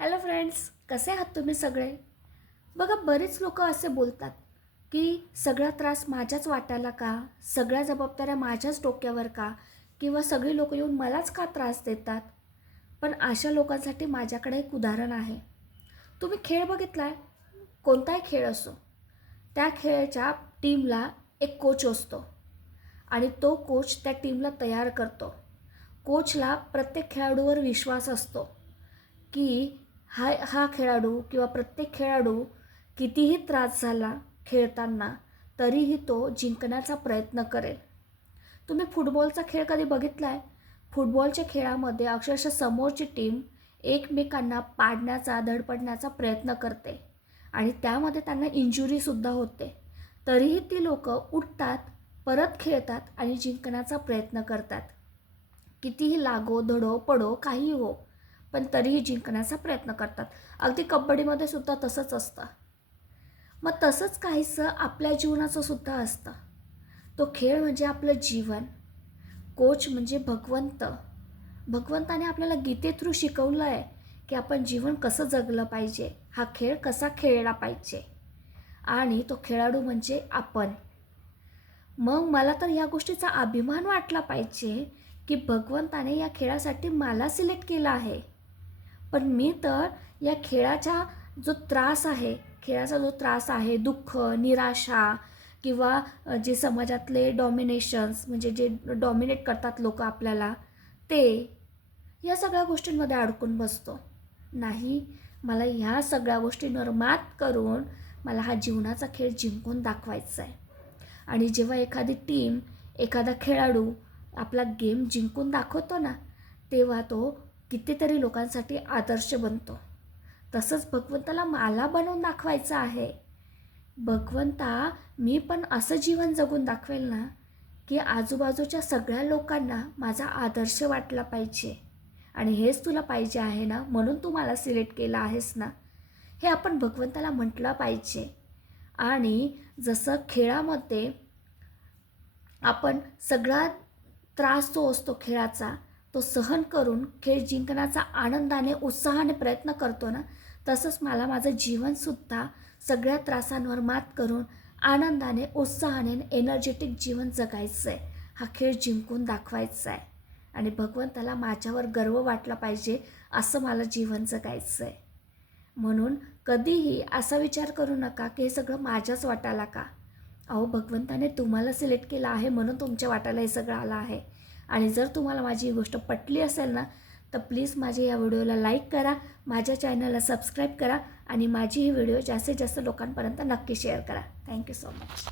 Hello friends कसे आहात तुम्ही सगळे? बघा बरेच लोक असे बोलतात की सगळा त्रास माझ्याच वाटायला का? सगळ्या जबाबदाऱ्या माझ्याच डोक्यावर का? किंवा सगळी लोक येऊन मलाच का त्रास देतात? पण अशा लोकांसाठी माझ्याकडे एक उदाहरण आहे. तुम्ही खेळ बघितला आहे कोणताही खेळ असो त्या खेळाच्या टीमला एक कोच असतो. आणि तो कोच त्या टीमला तयार करतो. कोचला प्रत्येक खेळाडूवर विश्वास असतो की हा हा खेळाडू किंवा प्रत्येक खेळाडू कितीही त्रास झाला खेळताना तरीही तो जिंकण्याचा प्रयत्न करेल. तुम्ही फुटबॉलचा खेळ कधी बघितला आहे फुटबॉलच्या खेळामध्ये अक्षरशः समोरची टीम एकमेकांना पाडण्याचा धडपडण्याचा प्रयत्न करते आणि त्यामध्ये त्यांना इंजुरीसुद्धा होते. तरीही ती लोक उठतात परत खेळतात आणि जिंकण्याचा प्रयत्न करतात. कितीही लागो धडो पडो काही हो पण तरीही जिंकण्याचा प्रयत्न करतात. अगदी कबड्डीमध्ये सुद्धा तसंच असतं. मग तसंच काहीसं आपल्या जीवनाचं सुद्धा असतं. तो खेळ म्हणजे आपलं जीवन. कोच म्हणजे भगवंत. भगवंताने आपल्याला गीते थ्रू शिकवलं आहे की आपण जीवन कसं जगलं पाहिजे हा खेळ कसा खेळला पाहिजे. आणि तो खेळाडू म्हणजे आपण. मग मला तर या गोष्टीचा अभिमान वाटला पाहिजे की भगवंताने या खेळासाठी मला सिलेक्ट केलं आहे. पण मी तर या खेळाचा जो त्रास आहे खेळाचा जो त्रास आहे दुःख निराशा किंवा जे समाजातले डॉमिनेशन्स म्हणजे जे डॉमिनेट करतात लोक आपल्याला ते या सगळ्या गोष्टींमध्ये अडकून बसतो. नाही मला ह्या सगळ्या गोष्टींवर मात करून मला हा जीवनाचा खेळ जिंकून दाखवायचा आहे आणि जेव्हा एखादी टीम एखादा खेळाडू आपला गेम जिंकून दाखवतो ना तेव्हा तो कितीतरी लोकांसाठी आदर्श बनतो. तसंच भगवंताला मला बनवून दाखवायचं आहे. भगवंता मी पण असं जीवन जगून दाखवेल ना की आजूबाजूच्या सगळ्या लोकांना माझा आदर्श वाटला पाहिजे. आणि हेच तुला पाहिजे आहे ना म्हणून तू मला सिलेक्ट केलं आहेस ना? हे आपण भगवंताला म्हटलं पाहिजे. आणि जसं खेळामध्ये आपण सगळा त्रास जो असतो खेळाचा तो सहन करून खेळ जिंकण्याचा आनंदाने उत्साहाने प्रयत्न करतो ना तसंच मला माझं जीवनसुद्धा सगळ्या त्रासांवर मात करून आनंदाने उत्साहाने एनर्जेटिक जीवन जगायचं आहे हा खेळ जिंकून दाखवायचा आहे आणि भगवंताला माझ्यावर गर्व वाटला पाहिजे असं मला जीवन जगायचं आहे म्हणून कधीही असा विचार करू नका की हे सगळं माझ्याच वाटायला का? अहो भगवंताने तुम्हाला सिलेक्ट केलं आहे म्हणून तुमच्या वाटायला हे सगळं आलं आहे. आणि जर तुम्हाला माझी ही गोष्ट पटली असेल ना तर प्लीज माझ्या या व्हिडिओला लाईक करा माझ्या चॅनलला सबस्क्राईब करा आणि माझी ही व्हिडिओ जास्तीत जास्त लोकांपर्यंत नक्की शेअर करा. Thank you so much.